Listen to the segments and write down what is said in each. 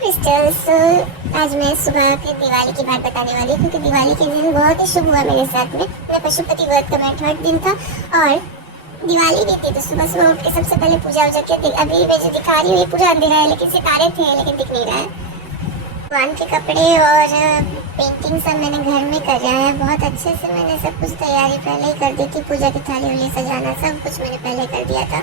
Crystals, आज मैं सुबह के दिवाली की बात बताने वाली हूँ क्योंकि दिवाली के दिन बहुत ही शुभ हुआ मेरे साथ में। मैं पशुपति व्रत का मेरा 3rd दिन था और दिवाली भी थी, तो सुबह सुबह उठ के सबसे पहले पूजा वूजा के अभी मैं जो दिखा रही हूँ ये पूरा अंधेरा है, लेकिन सितारे थे लेकिन दिख नहीं रहा है। भगवान के कपड़े और पेंटिंग सब मैंने घर में करा है, बहुत अच्छे से मैंने सब कुछ तैयारी पहले ही कर दी थी। पूजा की थाली वाली सजाना सब कुछ मैंने पहले कर दिया था।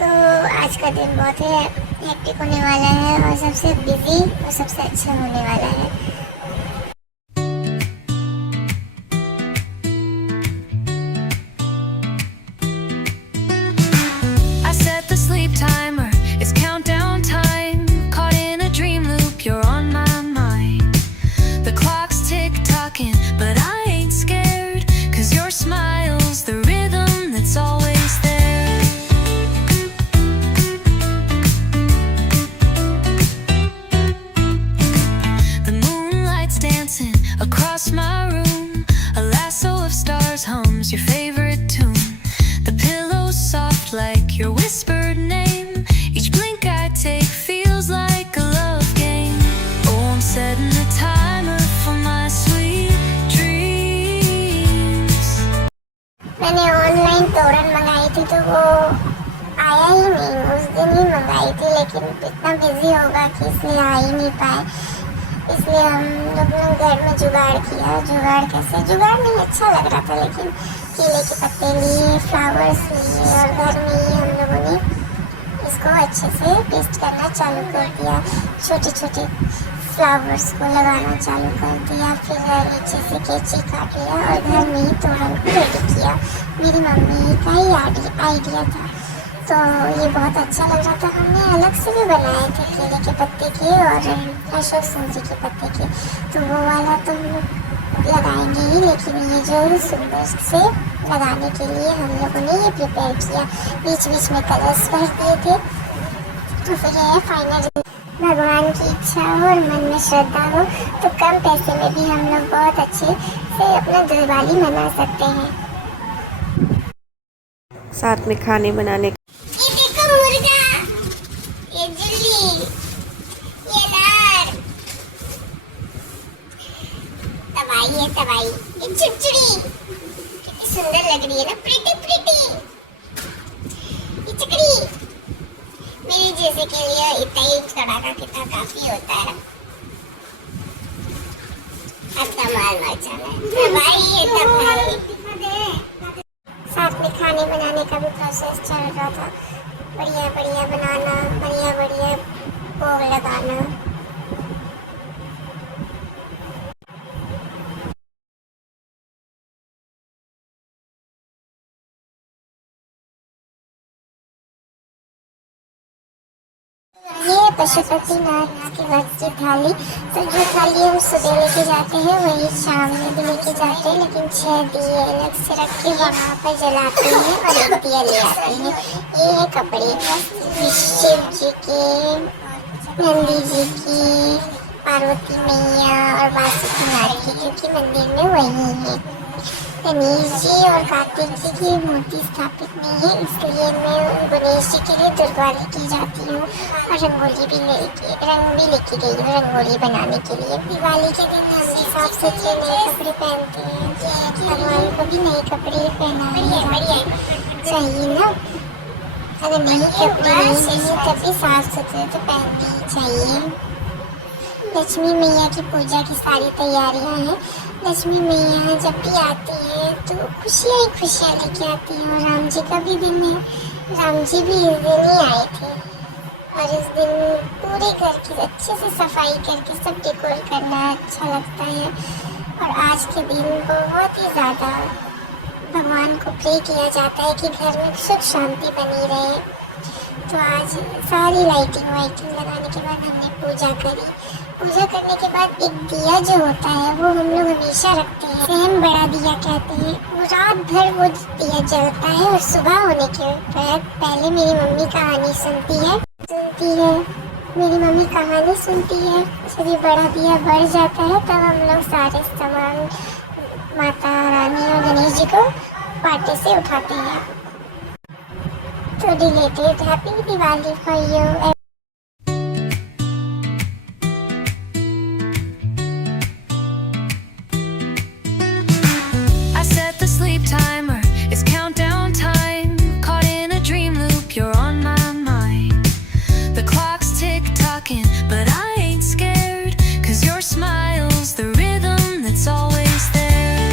तो आज का दिन बहुत ही हेक्टिक होने वाला है और सबसे बिजी और सबसे अच्छा होने वाला है। I set the sleep timer, it's countdown time. Caught in a dream loop, you're on my mind. The clock's tick-tocking, but I ain't scared. 'Cause your smile's the rhythm that's always there. The moonlight's dancing across my room. A lasso of stars hums your favorite tune. The pillow's soft like your whispered name. Each blink I take feels like a love game. Oh, I'm setting the timer for my sweet dreams. मैंने online तोरण मंगाई थी तो वो आया ही नहीं, उस दिन ही मंगाई थी, लेकिन इतना बिजी होगा कि इसलिए आ ही नहीं पाए। इसलिए हम लोग ने घर में जुगाड़ किया। जुगाड़ कैसे, जुगाड़ नहीं अच्छा लग रहा था, लेकिन केले के पत्ते लिए, फ्लावर्स लिए और घर में ही हम लोगों ने इसको अच्छे से पेस्ट करना चालू कर दिया। छोटे छोटे फ्लावर्स को लगाना चालू कर दिया, फिर नीचे से कैंची काट लिया और घर में ही तोरण को रेडी किया। मेरी मम्मी का ही आइडिया था, तो ये बहुत अच्छा लग रहा था। हमने अलग से भी बनाए थे केले के पत्ते के और अशोक सुंदरी के पत्ते के, तो वो वाला तो लगाएंगे ही, लेकिन ये जो सुंदर से लगाने के लिए हम लोगों ने ये प्रिपेयर किया। बीच बीच में कलर्स भर दिए थे। तो फिर ये फाइनल, भगवान की इच्छा हो और मन में श्रद्धा हो तो कम पैसे में भी हम लोग बहुत अच्छे से अपना दिवाली मना सकते हैं। साथ में खाने बनाने ये देखो मुर्गा, ये जुल्ली, ये लार, तबाई, ये चिड़चिड़ी कितनी सुंदर लग रही है ना, प्रिटी प्रिटी। ये चकड़ी मेरे जैसे के लिए इतना ही चढ़ाना कितना काफी होता है। अब कमाल मचाना तबाई। साथ में खाने बनाने का भी प्रोसेस चल रहा था। बढ़िया बढ़िया बनाना, बढ़िया बढ़िया भोग लगाना। ये पशुपति नाथ के व्रत की थाली, तो जो थाली हम सुबह लेके जाते हैं वही शाम में भी लेके जाते हैं, लेकिन 6 दिए अलग से रख के वहाँ पर जलाते हैं और 1 दिया ले आते हैं। ये है कपड़े शिव जी के, नंदी जी की, पार्वती मैया और बासुकी नाग की, क्योंकि मंदिर में वही है। गणेश जी और कार्तिक जी की मूर्ति स्थापित नहीं है, इसलिए मैं गणेश जी के लिए दुर्गा लेके जाती हूँ और रंग भी लेके गई हूँ रंगोली बनाने के लिए। दिवाली के दिन हम साफ सुथरे नए कपड़े पहनते हैं, भगवान को भी नए कपड़े पहनाने चाहिए ना। अगर नए कपड़े नहीं है तब भी साफ सुथरे तो पहनने ही चाहिए। लक्ष्मी मैया की पूजा की सारी तैयारियां हैं। लक्ष्मी मैया जब भी आती है तो खुशियाँ ही खुशियाँ लेके आती हैं, और राम जी का भी दिन है। राम जी भी इस दिन ही आए थे और इस दिन पूरे घर की अच्छे से सफाई करके सब डेकोर करना अच्छा लगता है। और आज के दिन बहुत ही ज़्यादा भगवान को प्रे किया जाता है कि घर में सुख शांति बनी रहे। तो आज सारी लाइटिंग लगाने के बाद हमने पूजा करी। पूजा करने के बाद एक दिया जो होता है वो हम लोग हमेशा रखते हैं, सहम बड़ा दिया कहते हैं। वो रात भर वो दिया जलता है और सुबह होने के बाद पहले मेरी मम्मी कहानी सुनती है। मेरी मम्मी कहानी सुनती है, जब ये बड़ा दिया बढ़ जाता है तब हम लोग सारे सामान माता रानी और गणेश जी को पाटे से उठाते हैं। तो related happy Diwali for you. dancing, but I ain't scared, 'cause your smile's the rhythm that's always there.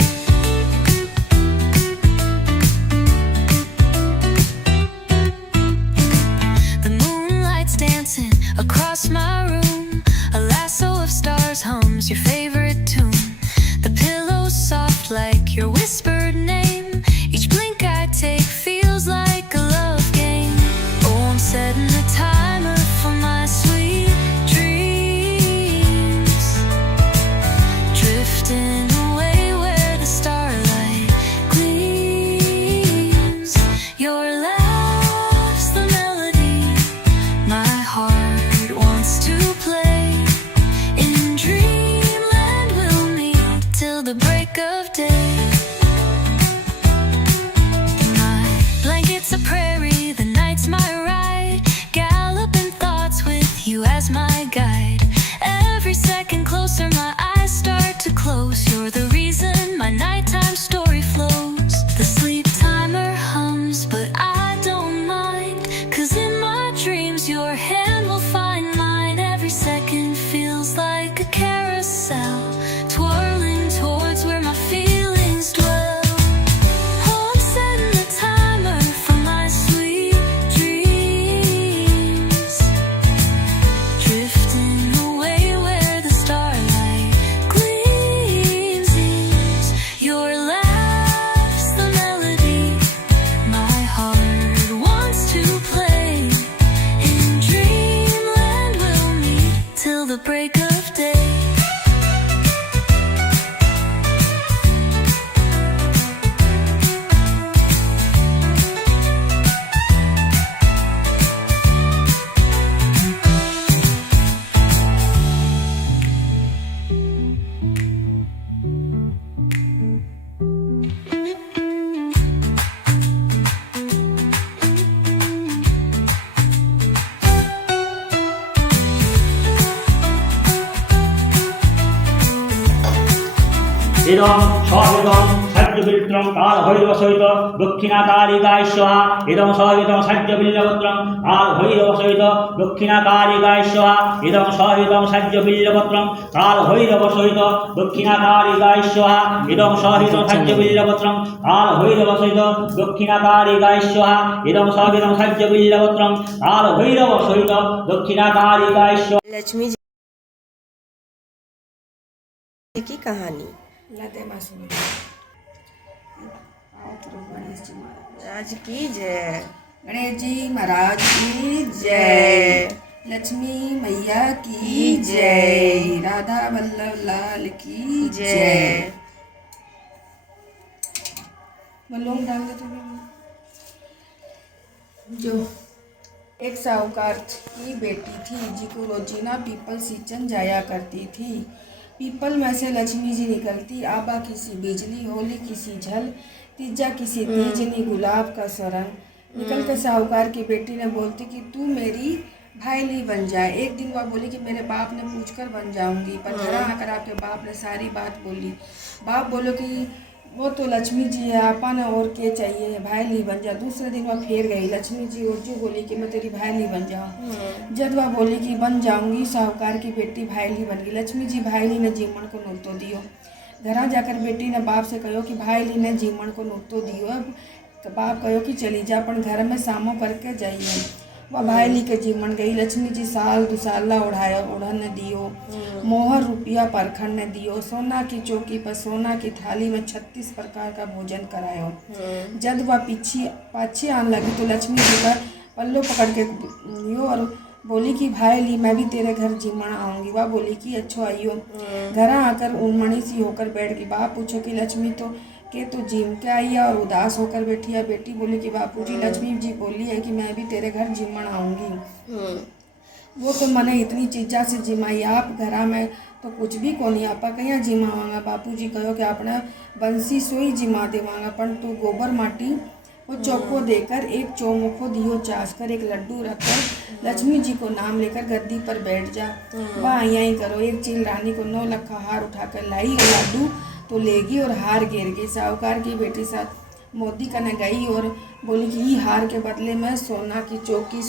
The moonlight's dancing across my room, a lasso of stars hums your favorite tune. The pillow's soft like your whispered name. Each blink I take feels like a love game. Oh, I'm setting the timer for my sweet dreams, drifting away where the starlight gleams. Your laugh's the melody my heart wants to play. In dreamland we'll meet till the break of day. My blanket's a prairie, the night's my ride, galloping thoughts with you as my guide. Every second closer, my eyes start to close. You're the reason my nighttime story flows. The sleep timer hums, but I don't mind, 'cause in my dreams your hand will find mine. Every second feels like a carousel, twirling towards where my feelings dwell. Oh, I'm setting the timer for my sweet dreams, drifting away where the starlight gleams. Your laugh's the melody my heart wants to play. In dreamland we'll meet till the break of day. इदं सविदं सज्जबिल्लं कालभैरवसहित दक्षिणाकालिकाय स्वाहा। इदं सविदं सज्जबिल्लपत्रं कालभैरवसहित दक्षिणाकालिकाय स्वाहा। इदं सविदं सज्जबिल्लपत्रं कालभैरवसहित दक्षिणाकालिकाय स्वाहा। इदं सविदं सज्जबिल्लपत्रं कालभैरवसहित दक्षिणाकालिकाय स्वाहा। इदं सविदं सज्जबिल्लपत्रं कालभैरवसहित दक्षिणाकालिकाय स्वाहा। लक्ष्मी जी की कहानी। राज की जय। गणेश जी महाराज की जय। लक्ष्मी मैया की जय। राधा वल्लभ लाल की जय। बल्लों में डाल दे तो जो एक साहूकार की बेटी थी जिको रोजीना पीपल सींचन जाया करती थी। पीपल में से लक्ष्मी जी निकलती, आबा किसी बिजली, होली किसी झल, तीजा किसी तीजनी, गुलाब का सरंग। निकल कर साहूकार की बेटी ने बोलती कि तू मेरी भाईली बन जाए। एक दिन वह बोली कि मेरे बाप ने पूछकर बन जाऊंगी, पर घर आकर आपके बाप ने सारी बात बोली। बाप बोलो कि वो तो लक्ष्मी जी है, आपा ने और क्या चाहिए, भाईली बन जा। दूसरे दिन वह फिर गई। लक्ष्मी जी उर्जू बोली कि मैं तेरी भाईली बन जाऊँ। जब वह बोली कि बन जाऊंगी, साहूकार की बेटी भाईली बन गई। लक्ष्मी जी भाईली ने जीवन को नुतो दियो। घर जाकर बेटी ने बाप से कहो कि भाईली ने जीवन को नुतो दियो। तो बाप कहो कि चली जा, अपन घर में सामो करके जाइए। वह भाईली के जीवन गई। लक्ष्मी जी साल दुसाला ओढ़ाया ओढ़न दियो, मोहर रुपया परखण ने दियो। सोना की चौकी पर सोना की थाली में 36 प्रकार का भोजन करायो। जब वह पाछी आने लगी तो लक्ष्मी जी का पल्लो पकड़ के लियो और बोली कि भाईली मैं भी तेरे घर जीमण आऊँगी। वह बोली कि अच्छो आइयो। घर आकर उनमणी सी होकर बैठ गई। बाप पूछो कि लक्ष्मी तो जीम के आई है और उदास होकर बैठी है। बेटी बोली कि बापूजी लक्ष्मी जी बोली है कि मैं भी तेरे घर जिमण आऊँगी। वो तो मने इतनी चीज़ा से जिमाई, आप घरा में तो कुछ भी को नहीं, आपा कहीं जिमावांगा। बापूजी कहो कि अपना बंसी सोई जिमा देवांगा, पर तू गोबर माटी वो चौको देकर एक चौमुखो दियो चास कर एक लड्डू रखकर लक्ष्मी जी को नाम लेकर गद्दी पर बैठ जा। वह यहीं करो। एक चील रानी को 9 लाख का हार उठाकर लाई और लड्डू तो लेगी और हार गिर गई। साहूकार की बेटी साथ मोदी कने गई और बोली कि ये हार के बदले में सोना की चौकी,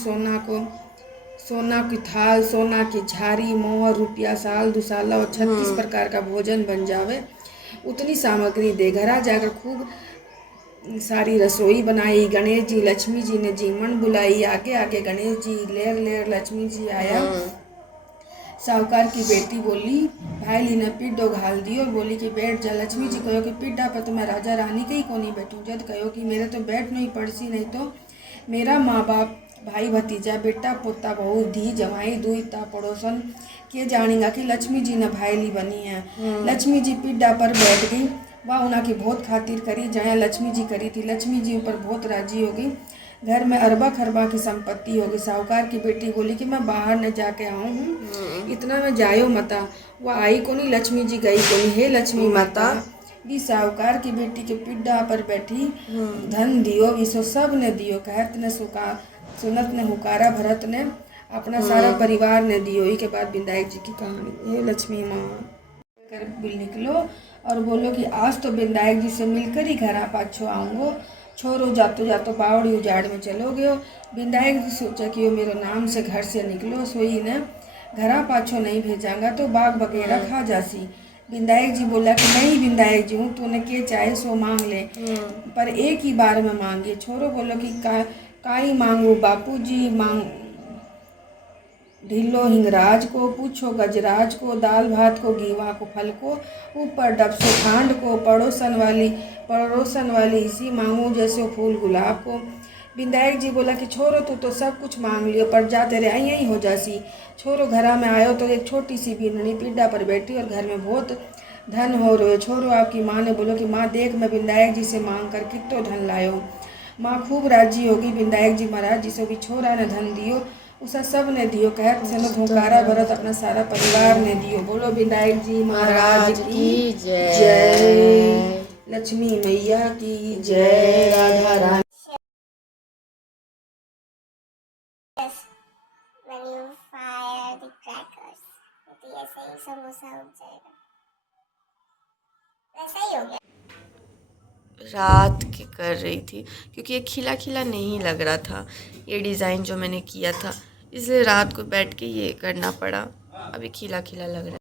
सोना की थाल, सोना की झारी, मोहर, रुपया, साल दुसाला और 36 प्रकार का भोजन बन जावे उतनी सामग्री दे। घरा जाकर खूब सारी रसोई बनाई। गणेश जी लक्ष्मी जी ने जीमन बुलाई। आगे आगे गणेश जी, लेर लेर लक्ष्मी जी आया। साहूकार की बेटी बोली भाई ली ने पिड्डो घाल दी और बोली कि बैठ जा। लक्ष्मी जी कहो कि पिड्डा पर तो मैं राजा रानी के ही को नहीं बैठूं। जद कहो कि मेरे तो बैठ नहीं पड़सी, नहीं तो मेरा माँ बाप, भाई भतीजा, बेटा पोता, बहू धी जमाई दुई ता पड़ोसन के जानेगा कि लक्ष्मी जी ने भाई ली बनी है। लक्ष्मी जी पिड्डा पर बैठ गई। वह उन्हा की बहुत खातिर करी जहाँ लक्ष्मी जी करी थी। लक्ष्मी जी ऊपर बहुत राजी हो गई। घर में अरबा खरबा की संपत्ति होगी। साहूकार की बेटी बोली कि मैं बाहर न जाके आऊँ हूँ, इतना में जायो मता। वह आई को नहीं, लक्ष्मी जी गई को नहीं। हे लक्ष्मी माता भी साहूकार की बेटी के पिड्डा पर बैठी धन दियो विसो सब ने दियो। कहत ने सुनत ने हुकारा, भरत ने अपना सारा परिवार ने दियो। ही के बाद विधायक जी की कहानी। हे लक्ष्मी माँ कर बिल निकलो और बोलो कि आज तो विधायक जी से मिलकर ही घर पाछो आऊँगो। छोरो जातो जातो बावड़ी उजाड़ में चलो गयो। विधायक जी सोचा कि वो मेरे नाम से घर से निकलो, सोई ने घरा पाछो नहीं भेजांगा तो बाग वगैरह खा जासी। विधायक जी बोला कि नहीं विधायक जी हूँ, तूने के चाहे सो मांग ले, पर एक ही बार में मांगिए। छोरो बोलो कि काई मांगू बापू जी, मांग ढिल्लो हिंगराज को, पूछो गजराज को, दाल भात को, गीवा को, फल को, ऊपर डबसो खांड को, पड़ोसन वाली इसी मांगू जैसे फूल गुलाब को। विधायक जी बोला कि छोरो तू तो सब कुछ मांग लियो, पर जा तेरे आई ही हो जासी। छोरो घरा में आयो तो एक छोटी सी बीननी पिड्डा पर बैठी और घर में बहुत धन हो रहे। छोरो आपकी माँ ने बोलो कि माँ देख मैं विधायक जी से मांग कर कितो धन लायो। माँ खूब राजी होगी। विधायक जी महाराज जी से भी छोरा ने धन दियो, उसा सब ने दियो। कहत से धोकारा भरत अपना सारा परिवार ने दियो। बोलो विधायक जी महाराज की जय, लक्ष्मी मैया की जय, Radha Rani. Yes, when you fire the crackers, तो ऐसे ही समोसा उग जाएगा। वैसा ही हो गया। रात के कर रही थी क्योंकि ये खिला खिला नहीं लग रहा था ये डिज़ाइन जो मैंने किया था, इसलिए रात को बैठ के ये करना पड़ा। अभी खिला खिला लग रहा है।